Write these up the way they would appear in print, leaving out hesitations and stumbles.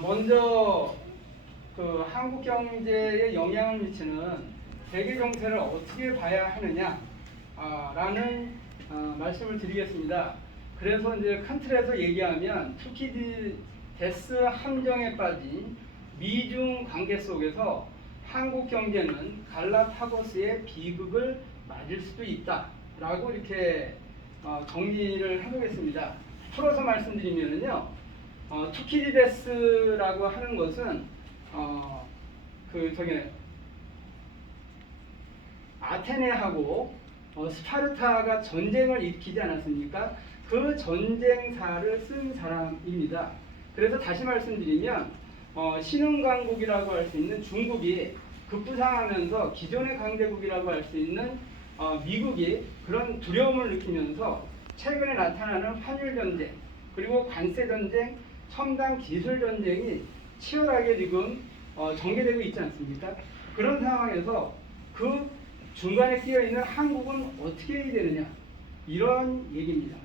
먼저 그 한국 경제에 영향을 미치는 세계 정세를 어떻게 봐야 하느냐라는 말씀을 드리겠습니다. 그래서 이제 큰 틀에서 얘기하면 투키디데스 함정에 빠진 미중 관계 속에서 한국 경제는 갈라파고스의 비극을 맞을 수도 있다라고 이렇게 정리를 해보겠습니다. 풀어서 말씀드리면요, 투키디데스라고 하는 것은 아테네하고 스파르타가 전쟁을 일으키지 않았습니까? 그 전쟁사를 쓴 사람입니다. 그래서 다시 말씀드리면 신흥강국이라고 할 수 있는 중국이 급부상하면서 기존의 강대국이라고 할 수 있는 미국이 그런 두려움을 느끼면서 최근에 나타나는 환율전쟁, 그리고 관세전쟁, 첨단 기술전쟁이 치열하게 지금 전개되고 있지 않습니까? 그런 상황에서 그 중간에 끼어있는 한국은 어떻게 해야 되느냐, 이런 얘기입니다.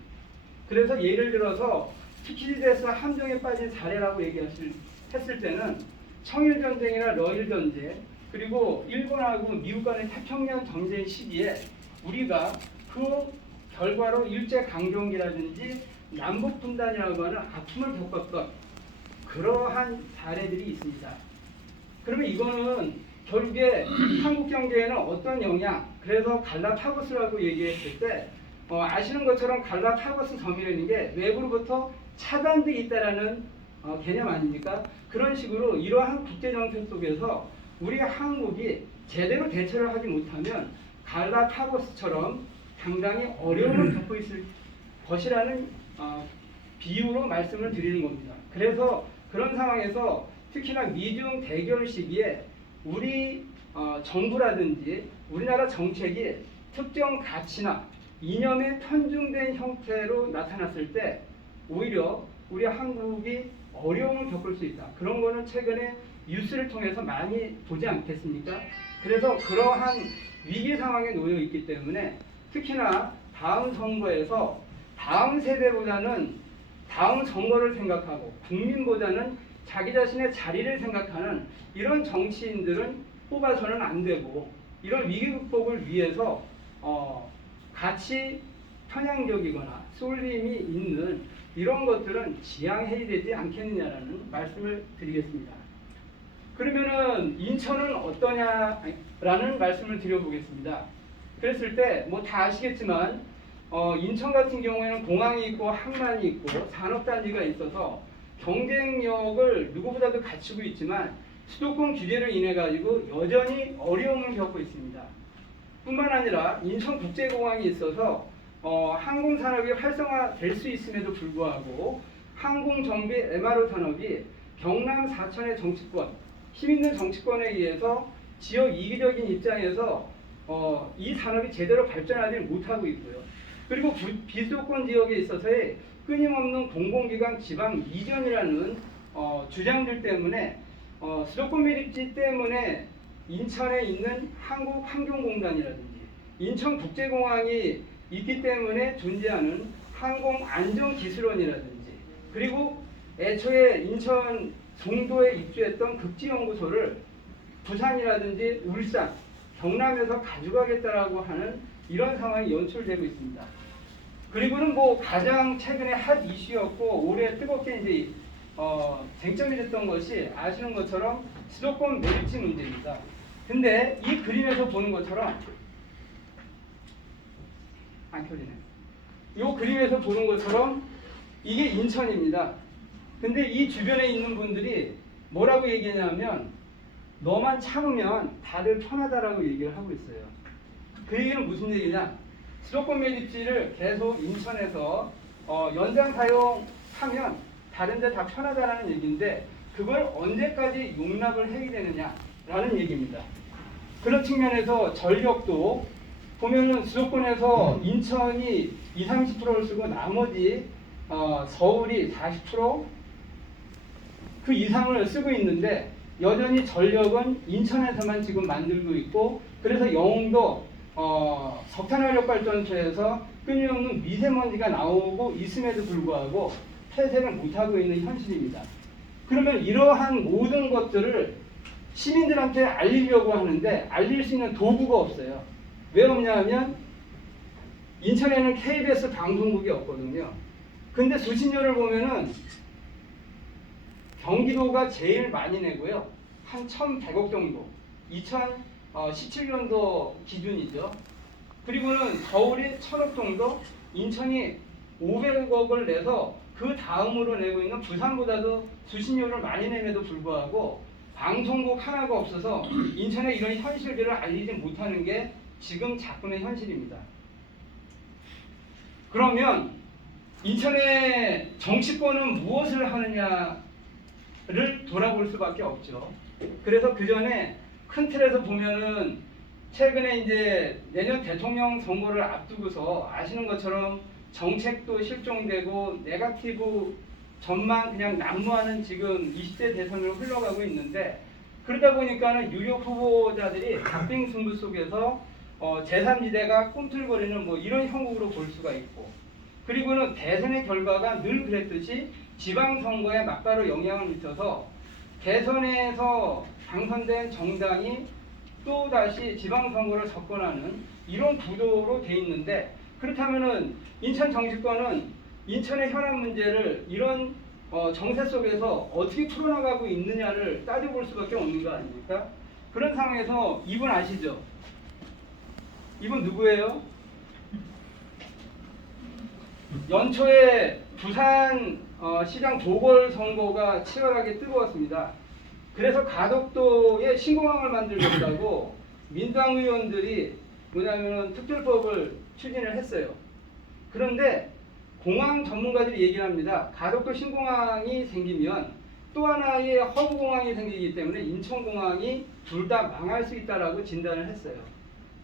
그래서 예를 들어서 투키디데스 함정에 빠진 사례라고 했을 때는 청일전쟁이나 러일전쟁, 그리고 일본하고 미국 간의 태평양 전쟁 시기에 우리가 그 결과로 일제강점기라든지 남북분단이라고 하는 아픔을 겪었던 그러한 사례들이 있습니다. 그러면 이거는 결국에 한국 경제에는 어떤 영향, 그래서 갈라파고스라고 얘기했을 때 아시는 것처럼 갈라파고스 섬이라는 게 외부로부터 차단돼 있다라는 개념 아닙니까? 그런 식으로 이러한 국제정세 속에서 우리 한국이 제대로 대처를 하지 못하면 갈라파고스처럼 상당히 어려움을 겪고 있을 것이라는 비유로 말씀을 드리는 겁니다. 그래서 그런 상황에서 특히나 미중 대결 시기에 우리 정부라든지 우리나라 정책이 특정 가치나 이념에 편중된 형태로 나타났을 때 오히려 우리 한국이 어려움을 겪을 수 있다. 그런 거는 최근에 뉴스를 통해서 많이 보지 않겠습니까? 그래서 그러한 위기 상황에 놓여 있기 때문에 특히나 다음 선거에서 다음 세대보다는 다음 선거를 생각하고 국민보다는 자기 자신의 자리를 생각하는 이런 정치인들은 뽑아서는 안 되고, 이런 위기 극복을 위해서 같이 편향적이거나 쏠림이 있는 이런 것들은 지양해야 되지 않겠느냐라는 말씀을 드리겠습니다. 그러면은 인천은 어떠냐라는 말씀을 드려보겠습니다. 그랬을 때 뭐 다 아시겠지만 인천 같은 경우에는 공항이 있고 항만이 있고 산업단지가 있어서 경쟁력을 누구보다도 갖추고 있지만 수도권 규제로 인해 가지고 여전히 어려움을 겪고 있습니다. 뿐만 아니라 인천국제공항이 있어서 항공산업이 활성화될 수 있음에도 불구하고 항공정비 MRO 산업이 경남 사천의 정치권, 힘있는 정치권에 의해서 지역 이기적인 입장에서 이 산업이 제대로 발전하지 못하고 있고요. 그리고 비수도권 지역에 있어서의 끊임없는 공공기관 지방 이전이라는 주장들 때문에 수도권 밀집지 때문에 인천에 있는 한국환경공단이라든지 인천국제공항이 있기 때문에 존재하는 항공안전기술원이라든지, 그리고 애초에 인천 송도에 입주했던 극지연구소를 부산이라든지 울산, 경남에서 가져가겠다라고 하는 이런 상황이 연출되고 있습니다. 그리고는 뭐 가장 최근에 핫 이슈였고 올해 뜨겁게 이제 쟁점이 됐던 것이 아시는 것처럼 수도권 매립지 문제입니다. 근데 이 그림에서 보는 것처럼 안 켜지네. 이 그림에서 보는 것처럼 이게 인천입니다. 근데 이 주변에 있는 분들이 뭐라고 얘기하냐면 너만 참으면 다들 편하다라고 얘기를 하고 있어요. 그 얘기는 무슨 얘기냐? 수도권 매립지를 계속 인천에서 연장 사용하면 다른 데 다 편하다라는 얘기인데 그걸 언제까지 용납을 해야 되느냐라는 얘기입니다. 그런 측면에서 전력도 보면은 수도권에서 인천이 20-30%를 쓰고 나머지 서울이 40% 그 이상을 쓰고 있는데 여전히 전력은 인천에서만 지금 만들고 있고, 그래서 영흥도 석탄화력발전소에서 끊임없는 미세먼지가 나오고 있음에도 불구하고 태세를 못하고 있는 현실입니다. 그러면 이러한 모든 것들을 시민들한테 알리려고 하는데 알릴 수 있는 도구가 없어요. 왜 없냐 하면 인천에는 KBS 방송국이 없거든요. 근데 수신료를 보면은 경기도가 제일 많이 내고요. 한 1,100억 정도. 2017년도 기준이죠. 그리고는 서울이 1,000억 정도, 인천이 500억을 내서 그 다음으로 내고 있는 부산보다도 수신료를 많이 내면에도 불구하고 방송국 하나가 없어서 인천의 이런 현실들을 알리지 못하는 게 지금 작품의 현실입니다. 그러면 인천의 정치권은 무엇을 하느냐를 돌아볼 수밖에 없죠. 그래서 그 전에 큰 틀에서 보면은 최근에 이제 내년 대통령 선거를 앞두고서 아시는 것처럼 정책도 실종되고 네거티브 전만 그냥 난무하는 지금 20대 대선으로 흘러가고 있는데, 그러다 보니까는 유력 후보자들이 박빙 승부 속에서 제3지대가 꿈틀거리는 뭐 이런 형국으로 볼 수가 있고, 그리고는 대선의 결과가 늘 그랬듯이 지방선거에 막바로 영향을 미쳐서 대선에서 당선된 정당이 또다시 지방선거를 접근하는 이런 구도로 돼 있는데, 그렇다면은 인천 정치권은 인천의 현안 문제를 이런 정세 속에서 어떻게 풀어나가고 있느냐를 따져볼 수밖에 없는 거 아닙니까? 그런 상황에서 이분 아시죠? 이분 누구예요? 연초에 부산 시장 보궐선거가 치열하게 뜨거웠습니다. 그래서 가덕도에 신공항을 만들겠다고 민당 의원들이 뭐냐면 특별법을 추진을 했어요. 그런데 공항 전문가들이 얘기를 합니다. 가덕도 신공항이 생기면 또 하나의 허브공항이 생기기 때문에 인천공항이 둘 다 망할 수 있다라고 진단을 했어요.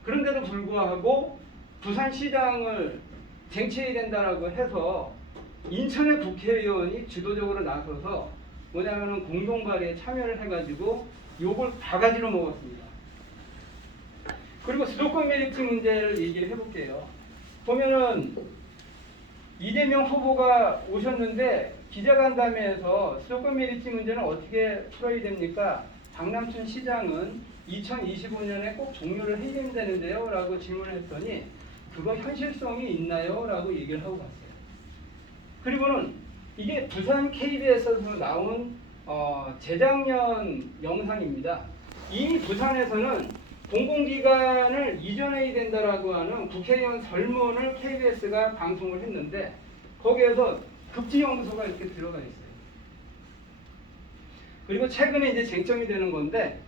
그런데도 불구하고 부산시장을 쟁취해야 된다라고 해서 인천의 국회의원이 주도적으로 나서서 뭐냐면은 공동 발의에 참여를 해가지고 욕을 바가지로 먹었습니다. 그리고 수도권 메리트 문제를 얘기를 해볼게요. 보면은 이재명 후보가 오셨는데 기자간담회에서 수도권 메리트 문제는 어떻게 풀어야 됩니까? 박남춘 시장은 2025년에 꼭 종료를 해야 된다는데요 라고 질문을 했더니 그거 현실성이 있나요? 라고 얘기를 하고 갔어요. 그리고는 이게 부산 KBS에서 나온 재작년 영상입니다. 이미 부산에서는 공공기관을 이전해야 된다라고 하는 국회의원 설문을 KBS가 방송을 했는데 거기에서 급지연구소가 이렇게 들어가 있어요. 그리고 최근에 이제 쟁점이 되는 건데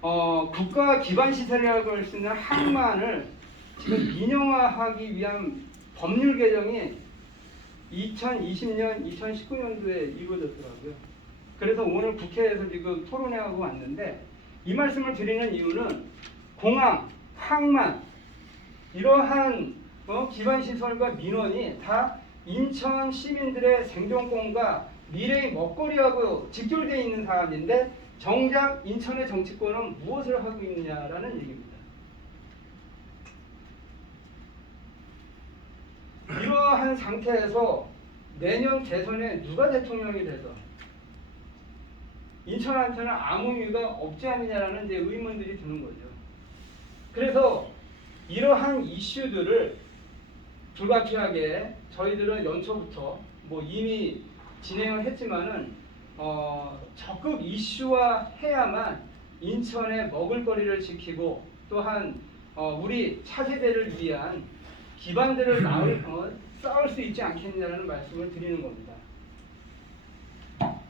국가 기반 시설이라고 할 수 있는 항만을 지금 민영화하기 위한 법률 개정이 2020년, 2019년도에 이루어졌더라고요. 그래서 오늘 국회에서 지금 토론회하고 왔는데 이 말씀을 드리는 이유는 공항, 항만 이러한 기반시설과 민원이 다 인천 시민들의 생존권과 미래의 먹거리하고 직결되어 있는 사안인데 정작 인천의 정치권은 무엇을 하고 있느냐라는 얘기입니다. 이러한 상태에서 내년 대선에 누가 대통령이 돼서 인천한테는 아무 의미가 없지 않느냐라는 이제 의문들이 드는 거죠. 그래서 이러한 이슈들을 불가피하게 저희들은 연초부터 뭐 이미 진행을 했지만은 적극 이슈화해야만 인천의 먹을거리를 지키고 또한 우리 차세대를 위한 기반들을 쌓을 수 있지 않겠느냐는 말씀을 드리는 겁니다.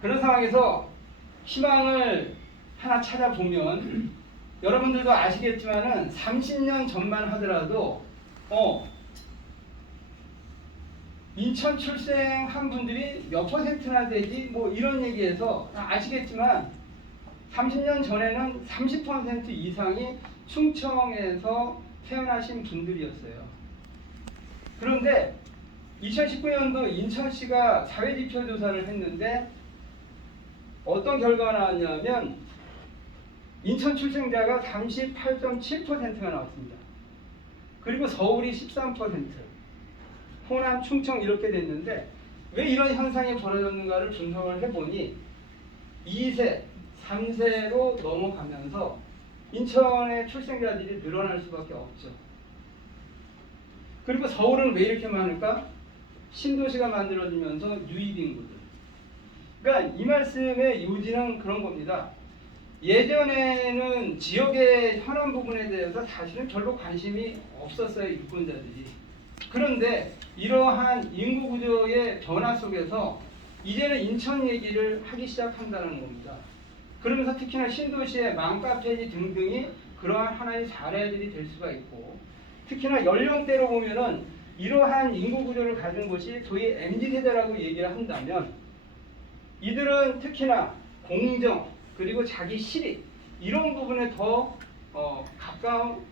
그런 상황에서 희망을 하나 찾아보면 여러분들도 아시겠지만은 30년 전만 하더라도 인천 출생한 분들이 몇 퍼센트나 되지 뭐 이런 얘기해서 아시겠지만 30년 전에는 30% 이상이 충청에서 태어나신 분들이었어요. 그런데 2019년도 인천시가 사회지표 조사를 했는데 어떤 결과가 나왔냐면 인천 출생자가 38.7%가 나왔습니다. 그리고 서울이 13%, 호남, 충청 이렇게 됐는데 왜 이런 현상이 벌어졌는가를 분석을 해보니 2세, 3세로 넘어가면서 인천의 출생자들이 늘어날 수밖에 없죠. 그리고 서울은 왜 이렇게 많을까? 신도시가 만들어지면서 유입인구들. 그러니까 이 말씀의 요지는 그런 겁니다. 예전에는 지역의 현안 부분에 대해서 사실은 별로 관심이 없었어요, 유권자들이. 그런데 이러한 인구 구조의 변화 속에서 이제는 인천 얘기를 하기 시작한다는 겁니다. 그러면서 특히나 신도시의 맘카페지 등등이 그러한 하나의 사례들이 될 수가 있고, 특히나 연령대로 보면은 이러한 인구 구조를 가진 곳이 소위 MZ세대라고 얘기를 한다면, 이들은 특히나 공정 그리고 자기 실익 이런 부분에 더 가까운,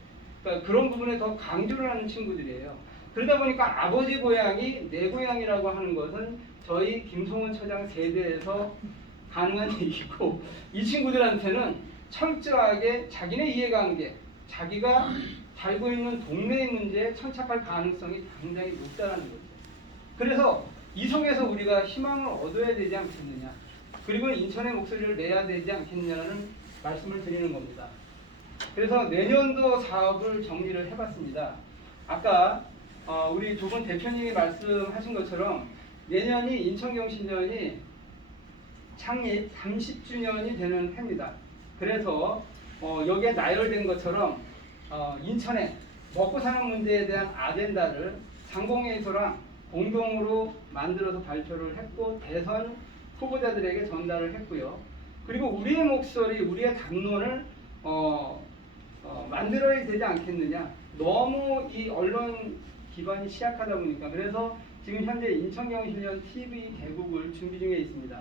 그러니까 그런 부분에 더 강조를 하는 친구들이에요. 그러다 보니까 아버지 고향이 내 고향이라고 하는 것은 저희 김성원 처장 세대에서 가능한 얘기고, 이 친구들한테는 철저하게 자기네 이해관계, 자기가 살고 있는 동네의 문제에 천착할 가능성이 굉장히 높다는 거죠. 그래서 이 속에서 우리가 희망을 얻어야 되지 않겠느냐, 그리고 인천의 목소리를 내야 되지 않겠느냐는 말씀을 드리는 겁니다. 그래서 내년도 사업을 정리를 해봤습니다. 아까 우리 두 분 대표님이 말씀하신 것처럼 내년이 인천경신전이 창립 30주년이 되는 해입니다. 그래서 여기에 나열된 것처럼 인천에 먹고 사는 문제에 대한 아젠다를 상공회의소랑 공동으로 만들어서 발표를 했고, 대선 후보자들에게 전달을 했고요. 그리고 우리의 목소리, 우리의 담론을 만들어야 되지 않겠느냐. 너무 이 언론 기반이 취약하다 보니까, 그래서 지금 현재 인천경신전 TV 개국을 준비 중에 있습니다.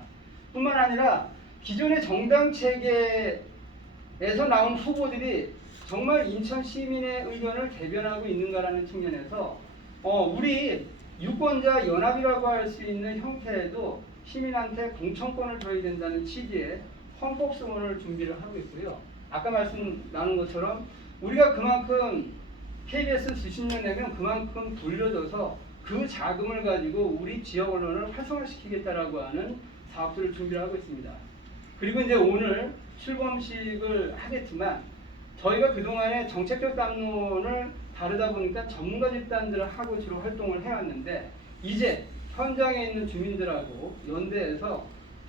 뿐만 아니라 기존의 정당 체계에서 나온 후보들이 정말 인천 시민의 의견을 대변하고 있는가라는 측면에서 우리 유권자 연합이라고 할 수 있는 형태에도 시민한테 공천권을 줘야 된다는 취지의 헌법소원을 준비를 하고 있고요. 아까 말씀 나눈 것처럼 우리가 그만큼 KBS 수십 년 내면 그만큼 돌려줘서 그 자금을 가지고 우리 지역 언론을 활성화시키겠다라고 하는 사업들을 준비를 하고 있습니다. 그리고 이제 오늘 출범식을 하겠지만, 저희가 그동안에 정책적 담론을 다루다 보니까 전문가 집단들을 하고 주로 활동을 해왔는데, 이제 현장에 있는 주민들하고 연대해서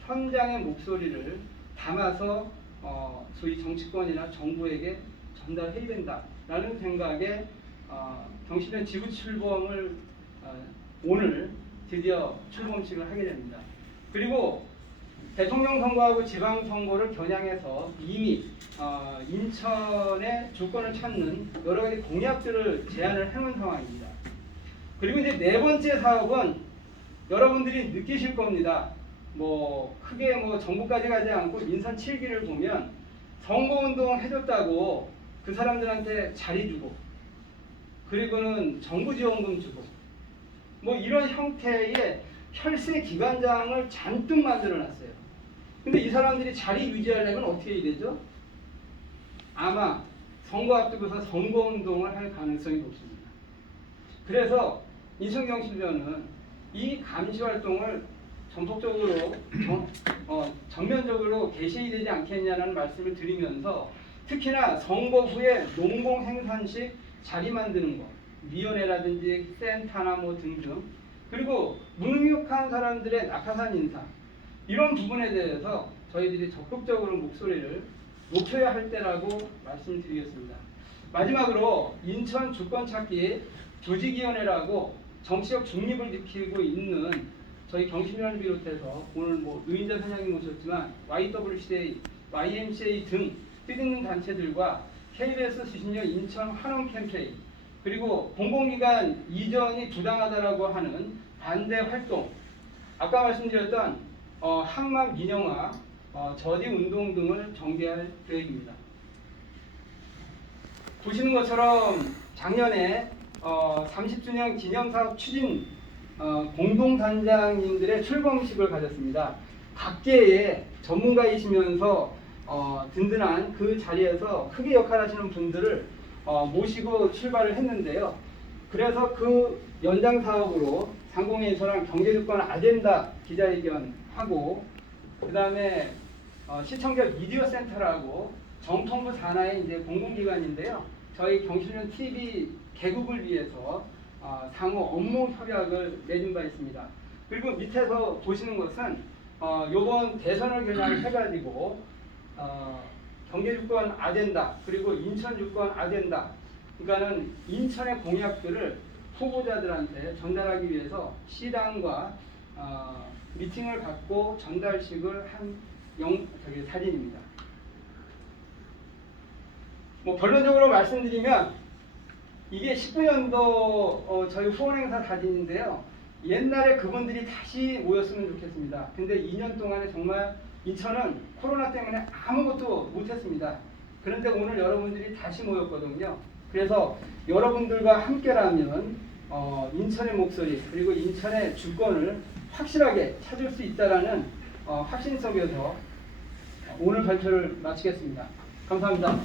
현장의 목소리를 담아서 소위 정치권이나 정부에게 전달해야 된다라는 생각에 경신전 지구 출범을 오늘 드디어 출범식을 하게 됩니다. 그리고 대통령 선거하고 지방선거를 겨냥해서 이미 인천의 주권을 찾는 여러 가지 공약들을 제안을 해놓은 상황입니다. 그리고 이제 네 번째 사업은 여러분들이 느끼실 겁니다. 크게 정부까지 가지 않고 민선 7기를 보면 선거운동 해줬다고 그 사람들한테 자리 주고, 그리고는 정부 지원금 주고, 이런 형태의 혈세 기관장을 잔뜩 만들어놨어요. 근데 이 사람들이 자리 유지하려면 어떻게 해야 되죠? 아마 선거 앞두고서 선거운동을 할 가능성이 높습니다. 그래서 인천경신전은 이 감시활동을 전폭적으로 정면적으로 개시해야 되지 않겠냐는 말씀을 드리면서, 특히나 선거 후에 농공생산식 자리 만드는 것, 위원회라든지 센터나 등등, 그리고 무능력한 사람들의 낙하산 인사, 이런 부분에 대해서 저희들이 적극적으로 목소리를 높여야 할 때라고 말씀드리겠습니다. 마지막으로 인천 주권찾기 조직위원회라고 정치적 중립을 지키고 있는 저희 경신전을 비롯해서 오늘 노인자 사장님 오셨지만 YWCA, YMCA 등 뜻있는 단체들과 KBS 수신료 인천 환원 캠페인, 그리고 공공기관 이전이 부당하다라고 하는 반대 활동, 아까 말씀드렸던 항막 민영화, 저지 운동 등을 전개할 계획입니다. 보시는 것처럼 작년에 30주년 기념사업 추진 공동단장님들의 출범식을 가졌습니다. 각계의 전문가이시면서 든든한 그 자리에서 크게 역할하시는 분들을 모시고 출발을 했는데요. 그래서 그 연장 사업으로 상공인수랑 경제주권 아젠다 기자회견하고, 그 다음에 시청자 미디어 센터라고 정통부 산하의 이제 공공기관인데요. 저희 경실련 TV 개국을 위해서 상호 업무 협약을 맺은 바 있습니다. 그리고 밑에서 보시는 것은 요번 대선을 겨냥해가지고 경제주권 아젠다 그리고 인천주권 아젠다, 그러니까는 인천의 공약들을 후보자들한테 전달하기 위해서 시당과 미팅을 갖고 전달식을 한 사진입니다. 뭐 결론적으로 말씀드리면 이게 19년도 저희 후원행사 사진인데요. 옛날에 그분들이 다시 모였으면 좋겠습니다. 근데 2년 동안에 정말 인천은 코로나 때문에 아무것도 못했습니다. 그런데 오늘 여러분들이 다시 모였거든요. 그래서 여러분들과 함께라면 인천의 목소리 그리고 인천의 주권을 확실하게 찾을 수 있다라는 확신 속에서 오늘 발표를 마치겠습니다. 감사합니다.